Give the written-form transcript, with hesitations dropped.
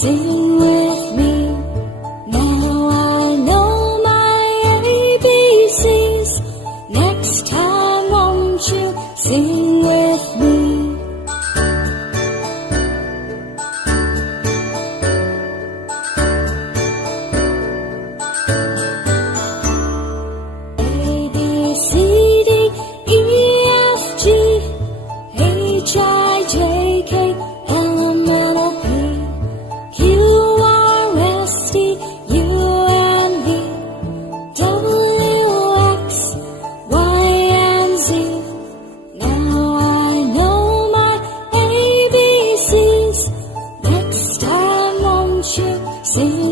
Sing with me. Now I know my ABCs. Next time won't you sing with me? A, B, C, D, E, F, G, H, I, J, K, L, M, N, O, P, Q, R, S, T, U, and V, W, X, Y, and Z. Now I know my ABCs. Next time won't you sing